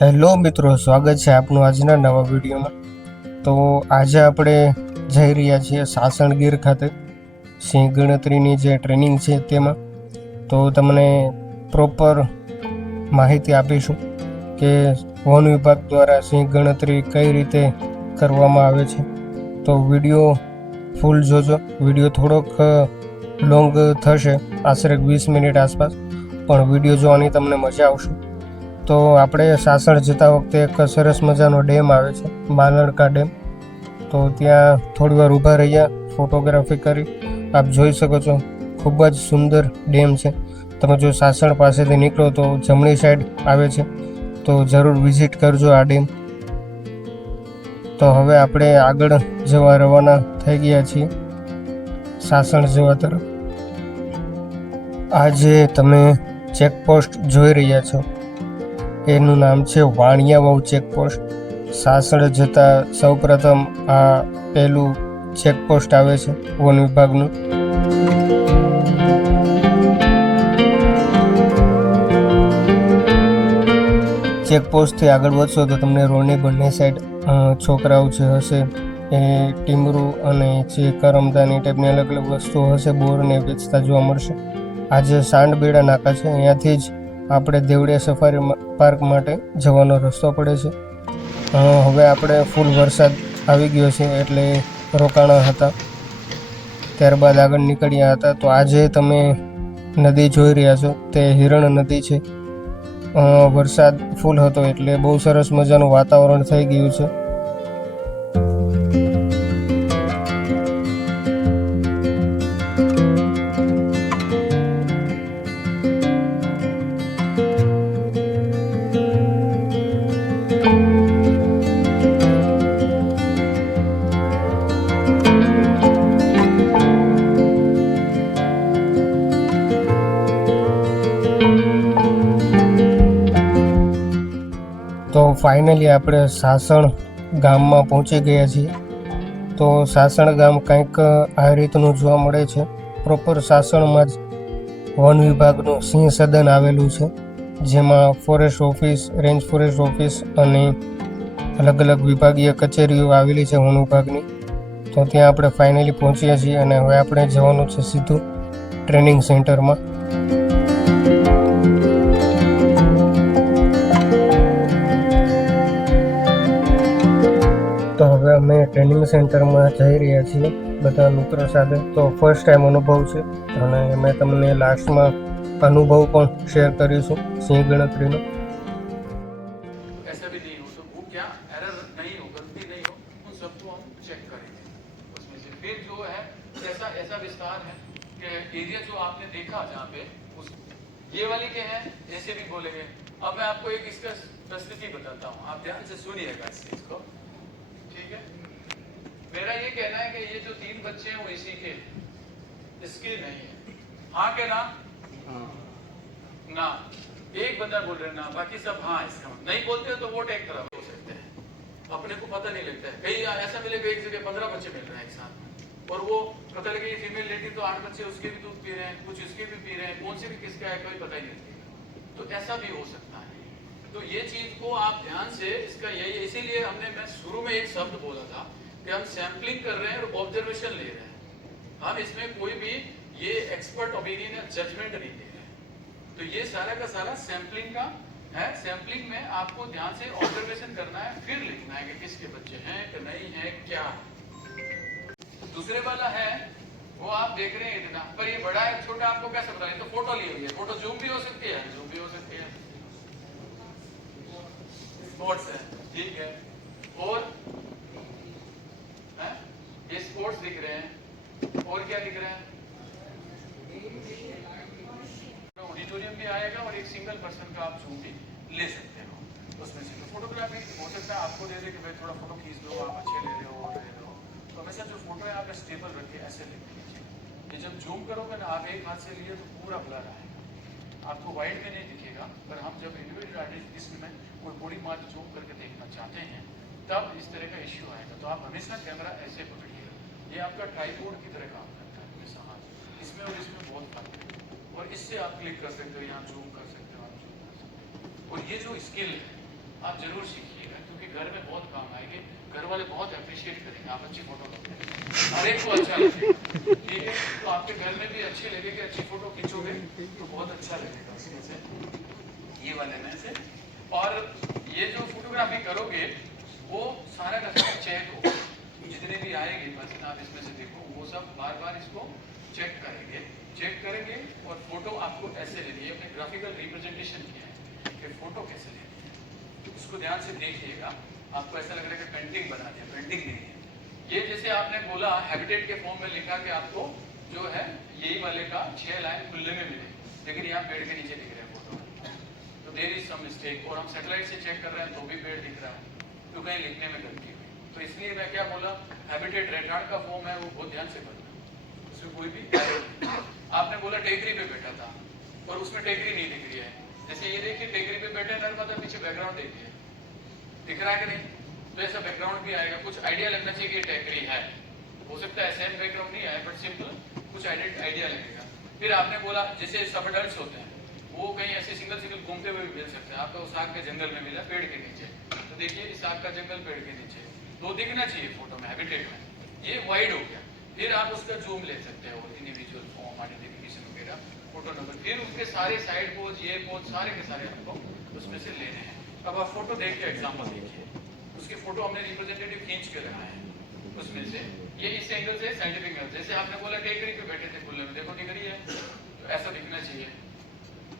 Hello મિત્રો, સ્વાગત છે આપનું આજના નવા વિડીયોમાં। તો આજે આપણે જઈ રહ્યા છીએ સાસણગીર ખાતે સિંહ ગણતરીની જે ટ્રેનિંગ છે તેમાં। તો તમને પ્રોપર માહિતી આપીશું કે વન વિભાગ દ્વારા સિંહ ગણતરી કઈ રીતે કરવામાં આવે છે। તો વિડીયો ફૂલ જોજો। વિડીયો થોડોક લોંગ થશે, આશરે 20 મિનિટ આસપાસ, પણ વિડીયો જોવાની તમને મજા આવશે। તો આપણે સાસણ જતા વખતે એક સરસ મજાનો ડેમ આવે છે, બાલણકા ડેમ। તો ત્યાં થોડી વાર ઊભા રહ્યા, ફોટોગ્રાફી કરી। આપ જોઈ શકો છો, ખૂબ જ સુંદર ડેમ છે। તમે જો સાસણ પાસેથી નીકળો તો જમણી સાઈડ આવે છે, તો જરૂર વિઝિટ કરજો આ ડેમ। તો હવે આપણે આગળ જવા રવાના થઈ ગયા છીએ સાસણ જવા તરફ। આ જે તમે ચેકપોસ્ટ જોઈ રહ્યા છો એનું નામ છે વાણિયાવાવ ચેકપોસ્ટ। સાસણ જતા સૌપ્રથમ આ પહેલું ચેકપોસ્ટ આવે છે વન વિભાગનું। ચેકપોસ્ટથી આગળ વધશો તો તમને રોડની બંને સાઈડ છોકરાઓ જે હશે એ ટીમરું અને જે કરમદાની ટાઈપની અલગ અલગ વસ્તુઓ હશે બોરને વેચતા જોવા મળશે। આ જે સાંડબેડા નાકા છે અહીંયાથી જ આપણે દેવળિયા સફારી પાર્ક માટે જવાનો રસ્તો પડે છે। હવે આપણે ફૂલ વરસાદ આવી ગયો છે એટલે રોકાણા હતા, ત્યારબાદ આગળ નીકળ્યા હતા। તો આજે તમે નદી જોઈ રહ્યા છો તે હિરણ નદી છે। વરસાદ ફૂલ હતો એટલે બહુ સરસ મજાનું વાતાવરણ થઈ ગયું છે। તો ફાઇનલી આપણે સાસણ ગામમાં પહોંચી ગયા છીએ। તો સાસણ ગામ કંઈક આ રીતનું જોવા મળે છે। પ્રોપર સાસણમાં જ વન વિભાગનું સિંહ સદન આવેલું છે, જેમાં forest office, range forest office અને અલગ અલગ વિભાગીય કચેરીઓ આવેલી છે વન વિભાગની। તો ત્યાં આપણે ફાઇનલી પહોંચ્યા છીએ અને હવે આપણે જવાનું છે સીધું ટ્રેનિંગ સેન્ટરમાં। તો હવે અમે ટ્રેનિંગ સેન્ટરમાં જઈ રહ્યા છીએ બધા મિત્રો સાથે। તો ફર્સ્ટ ટાઈમ અનુભવ છે અને અમે તમને લાસ્ટમાં અનુભવ પણ શેર કરીશું સિંહ ગણતરીનો। ऐसा भी नहीं हो तो वो क्या एरर नहीं हो, गलती नहीं हो, उन सबको हम चेक करेंगे उसमें से। फिर जो है ऐसा ऐसा विस्तार है कि एरिया जो आपने देखा जहाँ पे उस ये वाली के हैं, ऐसे भी बोलेंगे। अब मैं आपको एक इसका स्पेसिफिक बताता हूँ, आप ध्यान से सुनिएगा इस चीज को, ठीक है। मेरा ये कहना है कि ये जो 3 बच्चे हैं वो इसी के, इसके नहीं है। हाँ के ना? ना एक बंदा बोल रहे ना, बाकी सब हाँ। इसका नहीं बोलते हो तो वोट एक तरफ हो सकते हैं, अपने को पता नहीं लगता है। कई ऐसा मिलेगा एक जगह 15 बच्चे मिल रहे हैं एक साथ, और वो पता लगे ये फीमेल लेडी तो 8 बच्चे उसके भी दूध पी रहे हैं, कुछ इसके भी पी रहे हैं, कौन से भी किसका है कोई पता ही नहीं लगेगा। तो ऐसा भी हो सकता है। तो ये चीज को आप ध्यान से, इसका यही, इसीलिए मैं शुरू में एक शब्द बोला था कि हम सैंपलिंग कर रहे हैं और ऑब्जर्वेशन ले रहे हैं। हम इसमें कोई भी ये एक्सपर्ट ओपिनियन या जजमेंट नहीं दे रहे हैं। तो ये सारा का सारा सैंपलिंग का है। सैंपलिंग में आपको ध्यान से ऑब्जर्वेशन करना है, फिर लिखना है कि किसके बच्चे हैं कि नहीं है, क्या है। दूसरे वाला है वो आप देख रहे हैं इतना, पर ये बड़ा है छोटा आपको कैसे पता? तो फोटो ली हुई है, फोटो जूम भी हो सकती है, जूम भी हो सकती है। स्पोर्ट्स है, ठीक है। और है? ये स्पोर्ट्स दिख रहे हैं, और क्या दिख रहा है? ऑडिटोरियम भी आएगा और एक सिंगल पर्सन का आप जूम भी ले सकते हो उसमें से। तो फोटोग्राफी हो सकता है आपको दे दे कि भाई थोड़ा फोटो खींच लो, आप अच्छे ले रहे हो और ले रहे हो। तो हमेशा जो फोटो है आप स्टेबल रखिए, ऐसे लेके लीजिए। ये जब जूम करोगे ना, आप एक हाथ से लिए तो पूरा ब्लर आएगा, आपको वाइड में नहीं दिखेगा। पर हम जब इंडिविजुअल आर्टिस्ट इसमें कोई बॉडी पार्ट जूम करके देखना चाहते हैं तब इस तरह का इश्यू आएगा। तो आप हमेशा कैमरा ऐसे पकड़िएगा, ये आपका ट्राइपॉड की तरह काम करता है हमेशा हाथ। इसमें और इसमें बहुत फर्क है, और इससे आप क्लिक कर सकते हो, यहाँ जूम कर सकते हो, आप जूम कर सकते हो। और ये जो स्किल है आप जरूर सीखिएगा, क्योंकि घर में बहुत काम आएंगे, घर वाले बहुत अप्रिशिएट करेंगे आप अच्छी फोटो लेते हैं, हर एक को अच्छा लगेगा। ठीक है, तो आपके घर में भी अच्छी लगेगी, अच्छी फोटो खींचोगे तो बहुत अच्छा लगेगा उसमें से, ये वाले में से। और ये जो फोटोग्राफी करोगे वो सारा का सारा चेक हो, जितने भी आएंगे पर्सन आप इसमें से देखो, वो सब बार बार इसको चेक करेंगे और फोटो आपको ऐसे लेनी है। अपने ग्राफिकल रिप्रेजेंटेशन किया है कि फोटो कैसे लेनी है, इसको ध्यान से देखिएगा। आपको ऐसा लग रहा है कि पेंटिंग बना दिया, पेंटिंग नहीं है ये। जैसे आपने बोला हैबिटेट के फॉर्म में लिखा कि आपको जो है यही वाले का 6 लाइन खुले में मिले, लेकिन यहाँ पेड़ के नीचे दिख रहे हैं फोटो में, तो देयर इज सम मिस्टेक। और हम सैटेलाइट से चेक कर रहे हैं तो भी पेड़ दिख रहा है, तो कहीं लिखने में गलती हुई। तो इसलिए मैं क्या बोला, हैबिटेट रेटार्ड का फॉर्म है वो बहुत ध्यान से पढ़ना, उसमें कोई भी आपने बोला टेकरी पे बैठा था और उसमें टेकरी नहीं दिख रही है। जैसे ये देखिए टेकरी पे बैठे नर्मदा, पीछे बैकग्राउंड देखिए दिख रहा है कि नहीं, तो ऐसा बैकग्राउंड भी आएगा। कुछ आइडिया लगना चाहिए कि टेकरी है, हो सकता है सेम बैकग्राउंड नहीं आए बट सिंपल कुछ आइडिया लगेगा। फिर आपने बोला जैसे सब एडल्ट्स होते हैं वो कहीं ऐसे सिंगल घूमते हुए भी मिल सकते हैं। आपको उस आग के जंगल में मिला पेड़ के नीचे, तो देखिए इस आग का जंगल पेड़ के नीचे, तो दिखना चाहिए फोटो में हैबिटेट में, ये वाइड हो गया। फिर आप उसका जूम ले सकते हो, इंडिविजुअल फॉर्म आइडेंटिफिकेशन वगैरह, फोटो नंबर, फिर उसके सारे साइड पोज ये पोज सारे के सारे आपको उसमें से लेने हैं। अब आप फोटो देख के एग्जाम्पल देखिए, उसकी फोटो हमने रिप्रेजेंटेटिव खींच के रखा है उसमें से। ये इस एंगल से साइंटिफिक एंगल, जैसे आपने बोला टेकरी पे बैठे थे खुले में, देखो टिकरी है तो ऐसा दिखना चाहिए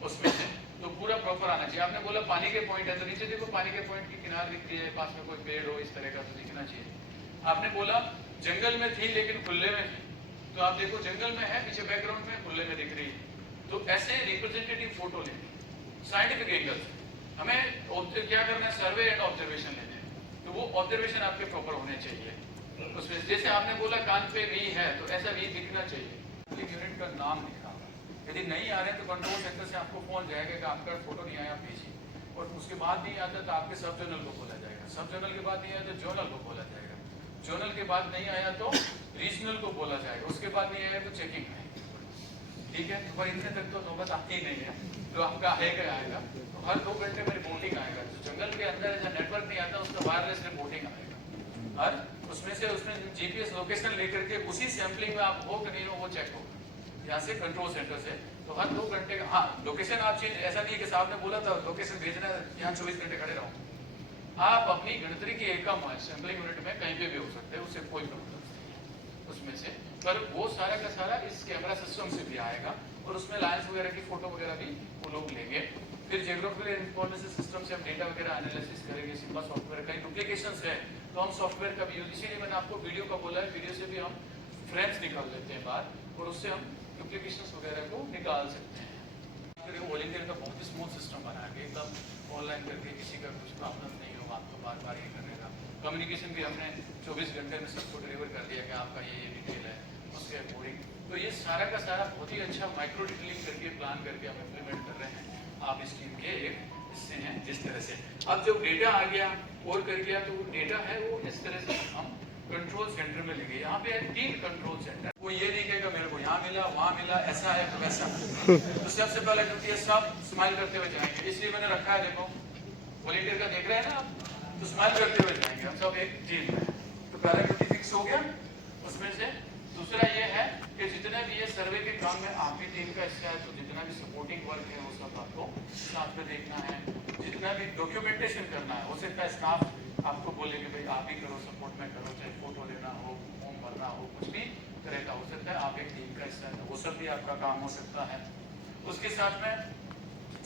उसमें से, तो पूरा प्रॉपर आना चाहिए। आपने बोला पानी के पॉइंट है तो नीचे देखो पानी के पॉइंट की किनार दिखती है, पास में कोई पेड़ हो इस तरह का तो दिखना चाहिए। आपने बोला जंगल में थी लेकिन खुले में थी, तो आप देखो जंगल में है पीछे बैकग्राउंड में खुले में दिख रही है, तो ऐसे रिप्रेजेंटेटिव फोटो लेनी। साइंटिफिक एंगल हमें क्या करना है, सर्वे एंड ऑब्जर्वेशन लेने हैं, तो वो ऑब्जर्वेशन आपके प्रॉपर होने चाहिए उसमें। जैसे आपने बोला कान पे वी है तो ऐसा वी दिखना चाहिए, यूनिट का नाम लिखा हुआ, यदि नहीं आ रहे हैं तो कंट्रोल सेंटर से आपको फोन जाएगा कि आपका फोटो नहीं आया भेजिए, और उसके बाद नहीं आता तो आपके सब जर्नल को खोला जाएगा, सब जर्नल के बाद नहीं आया तो जर्नल को खोला जाएगा, जर्नल के बाद नहीं आया तो रीजनल को बोला जाएगा, उसके बाद नहीं आया तो चेकिंग आएगी। ठीक है, तो पर इतने तक तो नौबत आती ही नहीं है, तो आपका आएगा तो हर 2 घंटे में रिपोर्टिंग आएगा। जो जंगल के अंदर जहाँ नेटवर्क नहीं आता उसका वायरलेस रिपोर्टिंग आएगा हर उसमें जीपीएस लोकेशन लेकर के उसी सैंपलिंग में आप हो कि नहीं हो वो चेक होगा यहाँ से कंट्रोल सेंटर से। तो हर 2 घंटे का, हाँ लोकेशन आप चेंज, ऐसा नहीं है कि साहब ने बोला था लोकेशन भेजना है यहाँ 24 घंटे खड़े रहो, आप अपनी गिनती की एकम सैंपलिंग यूनिट में कहीं पे भी हो सकते हैं, उससे कोई प्रॉब्लम नहीं है उसमें से। पर वो सारा का सारा इस कैमरा सिस्टम से भी आएगा और उसमें लाइन्स वगैरह की फोटो वगैरह भी वो लोग लेंगे। फिर जियोग्राफिकल इंफॉर्मेशन सिस्टम से हम डेटा वगैरह एनालिसिस करेंगे, सिम्बा सॉफ्टवेयर, कहीं डुप्लीकेशन है तो हम सॉफ्टवेयर का भी यूज, इसीलिए मैंने आपको वीडियो का बोला है, वीडियो से भी हम फ्रेम्स निकाल लेते हैं बाहर और उससे हम डुप्लीकेशन वगैरह को निकाल सकते हैं। फिर ऑल इंडिया का बहुत ही स्मूथ सिस्टम बना के एकदम ऑनलाइन करके किसी का कुछ प्रॉब्लम नहीं हो आपको बार बार ये करने का। कम्युनिकेशन भी हमने 24 घंटे में सबको डिलीवर कर दिया कि आपका ये डिटेल है उसके अकॉर्डिंग। तो ये सारा का सारा बहुत ही अच्छा माइक्रो डिटेलिंग करके प्लान करके हम इम्प्लीमेंट कर रहे हैं। आप इस टीम के एक हिस्से हैं जिस तरह से। अब जब डेटा आ गया और कर गया तो वो डेटा है वो इस तरह से हम कंट्रोल सेंटर में लेंगे। यहाँ पे 3 कंट्रोल सेंटर, वो ये नहीं कहेगा मेरे को यहाँ मिला वहाँ मिला ऐसा है तो वैसा। तो सबसे पहले जो है सब स्माइल करते हुए जाएंगे, इसलिए मैंने रखा है, देखो वॉलंटियर का देख रहे हैं ना आप, तो स्माइल करते हुए जाएंगे हम सब एक टीम में। तो पहला ड्यूटी फिक्स हो गया उसमें से। दूसरा ये है कि जितने भी ये सर्वे के काम में आपकी टीम का हिस्सा है, तो जितना भी सपोर्टिंग वर्क है वो सब आपको साथ में देखना है। जितना भी डॉक्यूमेंटेशन करना है, हो सकता है स्टाफ आपको बोले कि भाई आप ही करो, सपोर्ट में करो, चाहे फोटो लेना हो, फॉर्म भरना हो, कुछ भी तरह का हो सकता है, आप एक टीम का हिस्सा है, वो सब भी आपका काम हो सकता है। उसके साथ में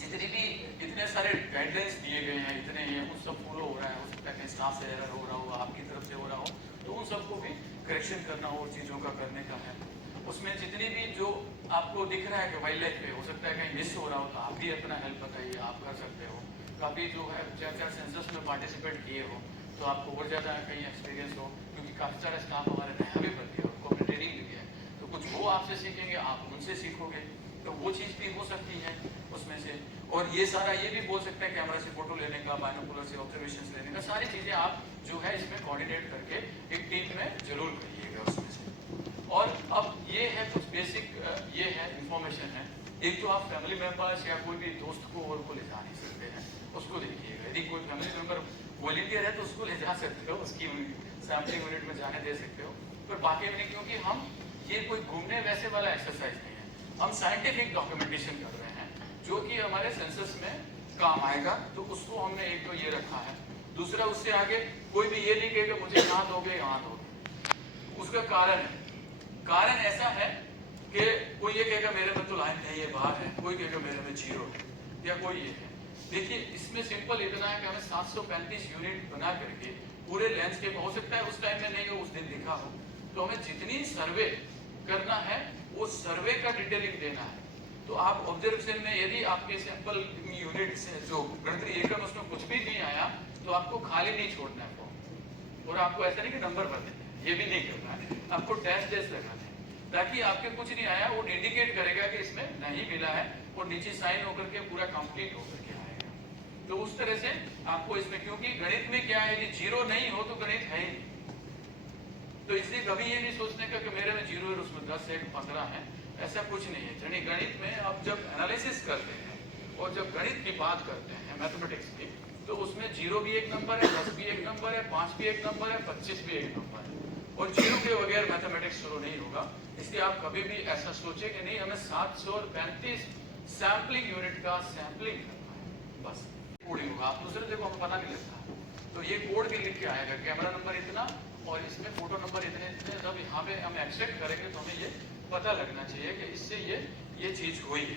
जितनी भी इतने सारे गाइडलाइंस दिए गए हैं, इतने ये उन सब फॉलो हो रहा है, हो सकता है कहीं स्टाफ से एरर हो रहा हो, आपकी तरफ से हो रहा हो, तो उन सबको भी करेक्शन करना और चीज़ों का करने का है। उसमें जितनी भी जो आपको दिख रहा है कि वाइल्ड लाइफ पे हो सकता है कहीं मिस हो रहा हो, तो आप भी अपना हेल्प बताइए, आप कर सकते हो। काफ़ी जो है 4 सेंसस में पार्टिसिपेट किए हो तो आपको और ज़्यादा कहीं एक्सपीरियंस हो, क्योंकि काफ़ी सारा स्टाफ हमारे नया भी भर्ती हो, उनको हमने ट्रेनिंग दी है, तो कुछ वो आपसे सीखेंगे, आप उनसे सीखोगे, तो वो चीज़ भी हो सकती है उसमें से। और ये सारा ये भी बोल सकते हैं कैमरा से फोटो लेने का, बाइनोकुलर से ऑब्जर्वेशन लेने का, सारी चीज़ें आप जो है इसमें कोऑर्डिनेट करके एक टीम में जरूर करिएगा उसमें से। और अब ये है कुछ बेसिक ये है इंफॉर्मेशन है। एक तो आप फैमिली मेम्बर्स या कोई भी दोस्त को और को ले जा नहीं सकते हैं, उसको देखिएगा। यदि कोई फैमिली मेंबर वॉलंटियर है तो उसको ले जा सकते हो, उसकी सैम्पलिंग यूनिट में जाने दे सकते हो, पर बाकी में नहीं, क्योंकि हम ये कोई घूमने वैसे वाला एक्सरसाइज नहीं है, हम साइंटिफिक डॉक्यूमेंटेशन कर रहे हैं जो कि हमारे सेंसस में काम आएगा। तो उसको हमने एक तो ये रखा है। दूसरा, उससे आगे कोई भी ये नहीं कहेगा मुझे यहाँ दोगे यहाँ दोगे, उसका कारण है। कारण ऐसा है कि कोई ये कहेगा मेरे में तो लाइन नहीं है, बाहर है, कोई कहेगा मेरे में 0 है, या कोई ये है। देखिए, इसमें सिंपल इतना है कि हमें 735 यूनिट बना करके पूरे लैंडस्केप, हो सकता है उस टाइम में नहीं हो, उस दिन दिखा हो, तो हमें जितनी सर्वे करना है वो सर्वे का डिटेलिंग देना है। तो आप ऑब्जर्वेशन में यदि आपके सैंपल यूनिट से जो गणतरी एकम उसमें कुछ भी नहीं आया तो आपको खाली नहीं छोड़ना है फॉर्म, और आपको ऐसा नहीं कि नंबर भर देना है, ये भी नहीं करना है, आपको डैश लगाना है, ताकि आपके कुछ नहीं आया वो इंडिकेट करेगा कि इसमें नहीं मिला है, और नीचे साइन होकर के पूरा कंप्लीट होकर के आएगा। तो उस तरह से आपको इसमें, क्योंकि गणित में क्या है, यदि 0 नहीं हो तो गणित है ही नहीं, तो इसलिए कभी ये नहीं सोचने का कि मेरे में 0 है उसमें 10 है 15 है, ऐसा कुछ नहीं है। यानी गणित में आप जब एनालिसिस करते हैं और जब गणित की बात करते हैं मैथमेटिक्स की, तो उसमें 0 भी एक नंबर है, 10 भी एक नंबर है, 5 भी एक नंबर है, 25 भी एक नंबर है, और 0 के बगैर मैथमेटिक्स शुरू नहीं होगा। इसलिए आप कभी भी ऐसा सोचें कि नहीं हमें 735 सैम्पलिंग यूनिट का सैम्पलिंग करना है, बस कोडिंग होगा। आप दूसरे देखो हमें पता नहीं लगता, तो ये कोड भी लिख के आएगा, कैमरा नंबर इतना और इसमें फोटो नंबर इतने इतने, जब यहाँ पे हम एक्सेप्ट करेंगे तो हमें ये पता लगना चाहिए कि इससे ये चीज हुई है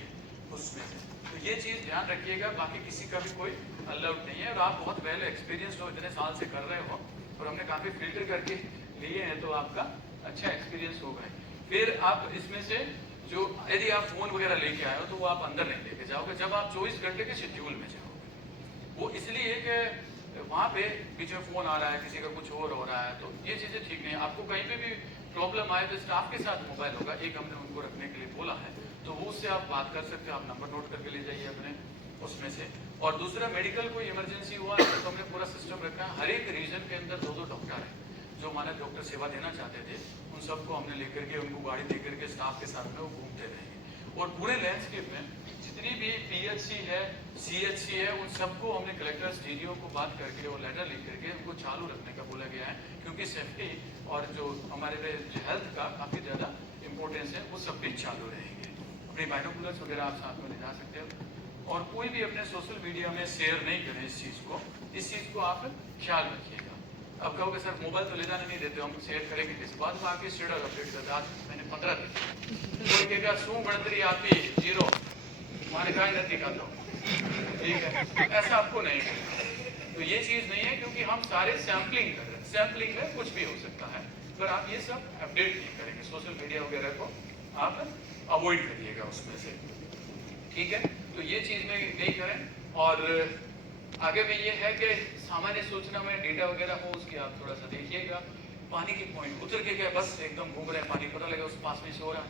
उसमें। तो ये चीज ध्यान रखिएगा, बाकी किसी का भी कोई अलाउड नहीं है। और आप बहुत वेल एक्सपीरियंस हो, इतने साल से कर रहे हो, और हमने काफी फिल्टर करके लिए हैं, तो आपका अच्छा एक्सपीरियंस होगा। फिर आप इसमें से जो, यदि आप फोन वगैरह लेके आए हो तो वो आप अंदर नहीं लेके जाओगे, जब आप 24 घंटे के शेड्यूल में जाओगे। वो इसलिए कि वहाँ पे बीच में फोन आ रहा है, किसी का कुछ और हो रहा है, तो ये चीजें ठीक नहीं है। आपको कहीं पे भी प्रॉब्लम आए तो स्टाफ के साथ मोबाइल होगा, एक हमने उनको रखने के लिए बोला है, तो वो उससे आप बात कर सकते हो, आप नंबर नोट करके ले जाइए अपने उसमें से। और दूसरा, मेडिकल कोई इमरजेंसी हुआ है तो हमने पूरा सिस्टम रखा है, हर एक रीजन के अंदर 2-2 डॉक्टर है जो माने डॉक्टर सेवा देना चाहते थे, उन सबको हमने लेकर के, उनको गाड़ी दे करके स्टाफ के साथ में वो घूमते रहेंगे। और पूरे लैंडस्केप में जितनी भी PHC है, CHC है, उन सबको हमने कलेक्टर्स DDO को बात करके और लेटर लिख करके उनको चालू रखने का बोला गया है, क्योंकि सेफ्टी और जो हमारे हेल्थ का काफ़ी ज़्यादा इंपॉर्टेंस है, वो सब भी चालू रहेंगे। अपनी बाइनोकुलर्स वगैरह आप साथ में ले जा सकते हो, और कोई भी अपने सोशल मीडिया में शेयर नहीं करें इस चीज़ को आप ख्याल रखिएगा। अब कहोगे सर मोबाइल तो ले जाने नहीं देते, हम शेयर करेंगे जिस बाद में आके शेड्यूल अपडेट करते। आज मैंने 15 दिन कोई कहेगा शू गणतरी आपकी 0, तुम्हारे काय नहीं दिखाता हूँ, ठीक है, ऐसा आपको नहीं करना। तो ये चीज़ नहीं है, क्योंकि हम सारे सैम्पलिंग कर रहे हैं, सैम्पलिंग में कुछ भी हो सकता है, पर आप ये सब अपडेट नहीं करेंगे, सोशल मीडिया वगैरह को आप अवॉइड करिएगा उसमें से, ठीक है। तो ये चीज़ में नहीं करें। और आगे में ये है कि सामान्य सूचना में डेटा वगैरह हो उसकी आप थोड़ा सा देखिएगा। पानी की पॉइंट उतर के गए, बस एकदम घूम रहे हैं, पानी पता लगा उस पास में से हो रहा है,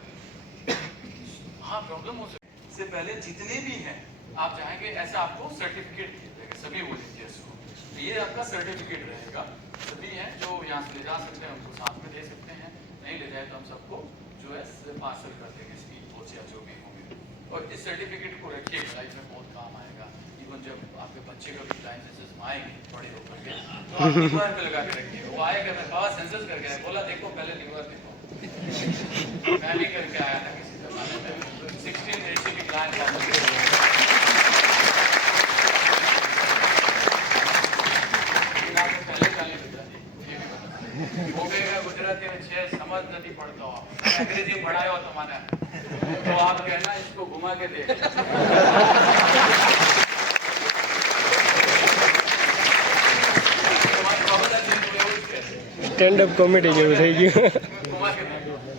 हाँ प्रॉब्लम हो सकती है। इससे पहले जितने भी हैं आप चाहेंगे, ऐसा आपको सर्टिफिकेट दिया जाएगा सभी वॉलंटियर्स को, तो ये आपका सर्टिफिकेट रहेगा। सभी हैं जो यहाँ से ले जा सकते हैं उनको साथ में दे सकते हैं, नहीं ले जाए तो हम सबको जो है पार्सल कर देंगे, स्पीड पोस्ट या जो भी होंगे। और इस सर्टिफिकेट को रखिए, लाइफ में बहुत काम आएगा। इवन जब आपके बच्चे का भी लाइसेंस आएंगे बड़े होकर के, तो आप लीवर पे लगा के रखिए। वो आएगा, मैं बाबा सेंसस करके आया, बोला देखो पहले लीवर देखो। मैं भी करके आया था किसी जमाने में 16 ACT प्लान का, पहले चाली गुजराती, ये भी बता वो कहेगा गुजराती में 6 समझ नहीं पड़ता हो, अंग्रेजी पढ़ाया हो तुम्हारा, तो आप कहना इसको घुमा के दे। स्टैंड अप कॉमेडी જેવું થઈ ગયું।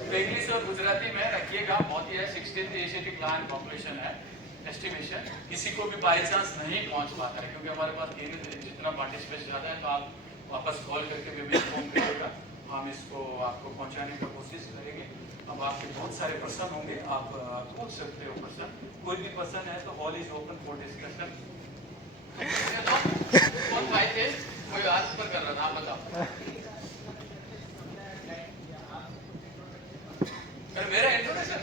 तो इंग्लिश और गुजराती में रखिएगा, बहुत ही है। 16th ACT प्लान पॉपुलेशन है एस्टिमेशन, किसी को भी बाई चांस नहीं पहुंच पाता है, क्योंकि हमारे पास जितना पार्टिसिपेट ज़्यादा है, तो आप वापस कॉल करके भी इन्फॉर्म करिएगा, हम इसको आपको पहुंचाने की कोशिश करेंगे। अब आपके बहुत सारे पर्सन होंगे, आप पूछ सकते हो पर्सन, कोई भी पर्सन है तो hall is open for discussion. कौन भाई थे, कोई आज पर कर रहा था, बताओ। मेरा इंट्रोडक्शन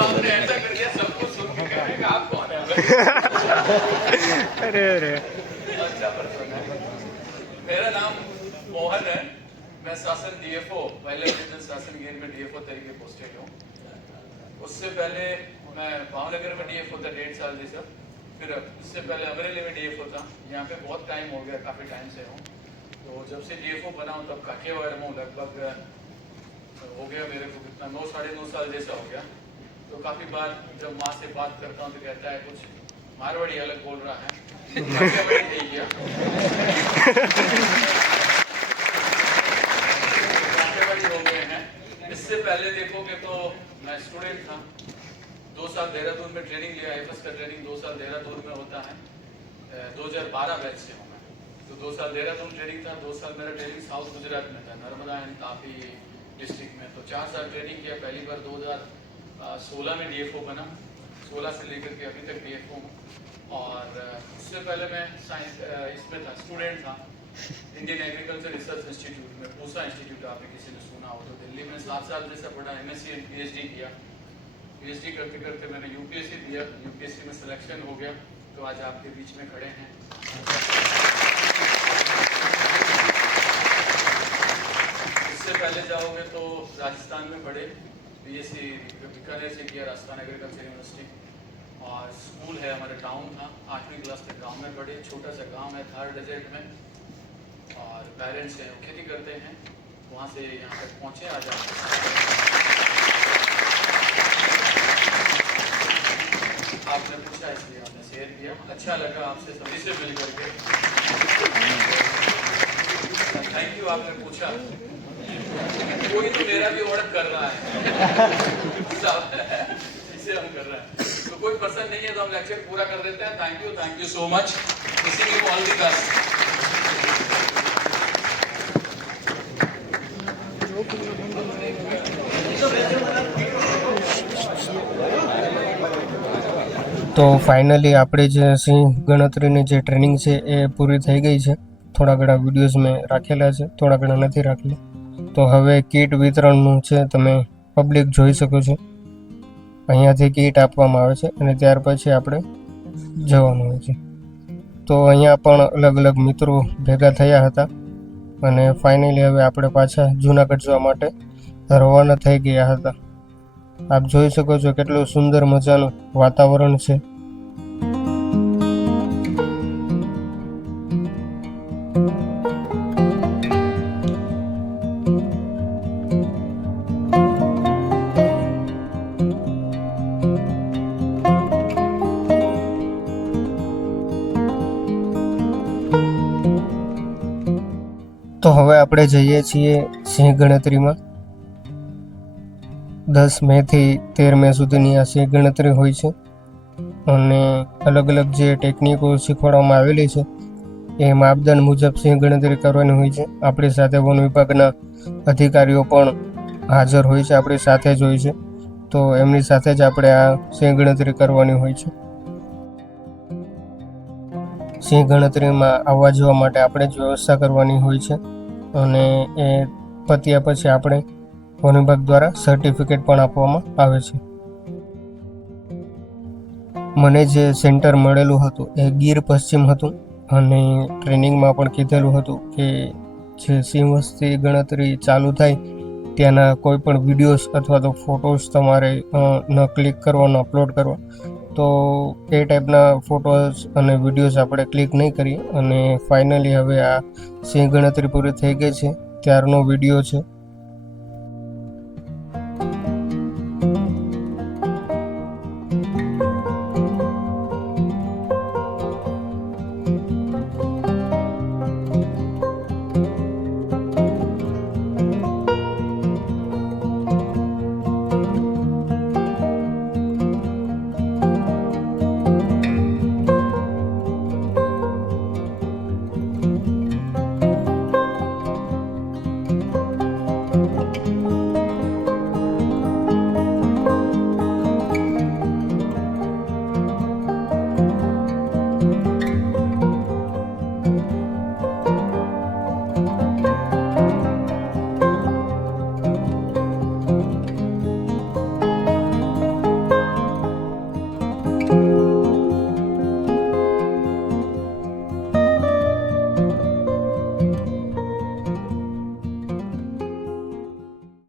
हमने अरे अरे अच्छा पर्सन है। मेरा नाम मोहन है। मैं शासन डीएफओ, पहले डिवीजन शासन गिर में डीएफओ तरीके पोस्टेड हूँ। उससे पहले मैं भावनगर में डीएफओ था 1.5 साल जैसा। फिर इससे पहले अमरेली में डीएफओ था। यहाँ पे बहुत टाइम हो गया, काफ़ी टाइम से हूँ। तो जब से डीएफओ बना हूँ तब काठियावाड़ में हूँ। लगभग हो गया मेरे को कितना 9 साढ़े 9 साल जैसा हो गया। तो काफ़ी बार जब माँ से बात करता हूँ तो कहता है कुछ मारवाड़ी अलग बोल रहा है, काठियावाड़ी नहीं किया। काठियावाड़ी हो गए हैं। इससे पहले देखोगे तो मैं स्टूडेंट था। 2 साल देहरादून में ट्रेनिंग लिया। एफएस का ट्रेनिंग 2 साल देहरादून में होता है। 2012 बैच से हूँ मैं। तो 2 साल देहरादून ट्रेनिंग था। 2 साल मेरा ट्रेनिंग साउथ गुजरात में था, नर्मदा एंड तापी डिस्ट्रिक्ट में। तो 4 साल ट्रेनिंग किया। पहली बार 2016 में डीएफओ बना। 16 से लेकर के अभी तक डीएफओ हूँ। और उससे पहले मैं साइंस इसमें था, स्टूडेंट था इंडियन एग्रीकल्चर रिसर्च इंस्टीट्यूट में। पूसा इंस्टीट्यूट आपने किसी ने सुना हो तो, दिल्ली में 7 साल जैसा पढ़ा। एमएससी एंड पीएचडी किया। पीएचडी करते करते मैंने यूपीएससी दिया। यूपीएससी में सिलेक्शन हो गया। तो आज आपके बीच में खड़े हैं। इससे पहले जाओगे तो राजस्थान में पढ़े। बीएससी बीकानेर से किया, राजस्थान एग्रीकल्चर यूनिवर्सिटी। और स्कूल है हमारे टाउन था। 8वीं क्लास तक गांव में पढ़े। छोटा सा गांव है थार डेजर्ट में। और पेरेंट्स हैं वो खेती करते हैं। वहाँ से यहाँ तक पहुँचे। आज आपने पूछा इसलिए आपने शेयर किया। अच्छा लगा आपसे सभी से मिल करके। थैंक यू आपने पूछा। कोई तो मेरा भी ऑर्डर कर रहा है इसे हम कर रहे हैं। तो कोई पर्सन नहीं है तो हम लेक्चर पूरा कर देते हैं। Thank you so much. किसी को ऑल द बेस्ट। તો ફાઇનલી આપણે જે સિંહ ગણતરીની જે ટ્રેનિંગ છે એ પૂરી થઈ ગઈ છે. થોડા ઘણા વિડીયોઝ મેં રાખેલા છે, થોડા ઘણા નથી રાખેલા. તો હવે કીટ વિતરણનું છે, તમે પબ્લિક જોઈ શકો છો. અહીંયાથી કીટ આપવામાં આવે છે અને ત્યાર પછી આપણે જવાનું હોય છે. તો અહીંયા પણ અલગ અલગ મિત્રો ભેગા થયા હતા અને ફાઇનલી હવે આપણે પાછા જૂનાગઢ જવા માટે રવાના થઈ ગયા હતા. આપ જોઈ શકો છો કેટલું સુંદર મજાનું વાતાવરણ છે. તો હવે આપણે જઈએ છીએ સિંહ ગણતરીમાં. 10 મેથી 13 મે સુધીની આ સિંહ ગણતરી હોય છે અને અલગ અલગ જે ટેકનિકો શીખવાડવામાં આવેલી છે એ માપદંડ મુજબ સિંહ ગણતરી કરવાની હોય છે. આપણી સાથે વન વિભાગના અધિકારીઓ પણ હાજર હોય છે, આપણી સાથે જ હોય છે. તો એમની સાથે જ આપણે આ સિંહ ગણતરી કરવાની હોય છે. સિંહ ગણતરીમાં આવવા જવા માટે આપણે જ વ્યવસ્થા કરવાની હોય છે અને એ પત્યા પછી આપણે વન વિભાગ દ્વારા સર્ટિફિકેટ પણ આપવામાં આવે છે. મને જે સેન્ટર મળેલું હતું એ ગીર પશ્ચિમ હતું અને ટ્રેનિંગમાં પણ કીધેલું હતું કે જે સિંહ વસ્તી ગણતરી ચાલુ થાય ત્યાંના કોઈ પણ વિડીયોઝ અથવા તો ફોટોઝ તમારે ન ક્લિક કરવા, ન અપલોડ કરવા. તો એ ટાઈપના ફોટોઝ અને વિડીયોઝ આપણે ક્લિક નહીં કરીએ. અને ફાઇનલી હવે આ સિંહ ગણતરી પૂરી થઈ ગઈ છે ત્યારનો વિડીયો છે.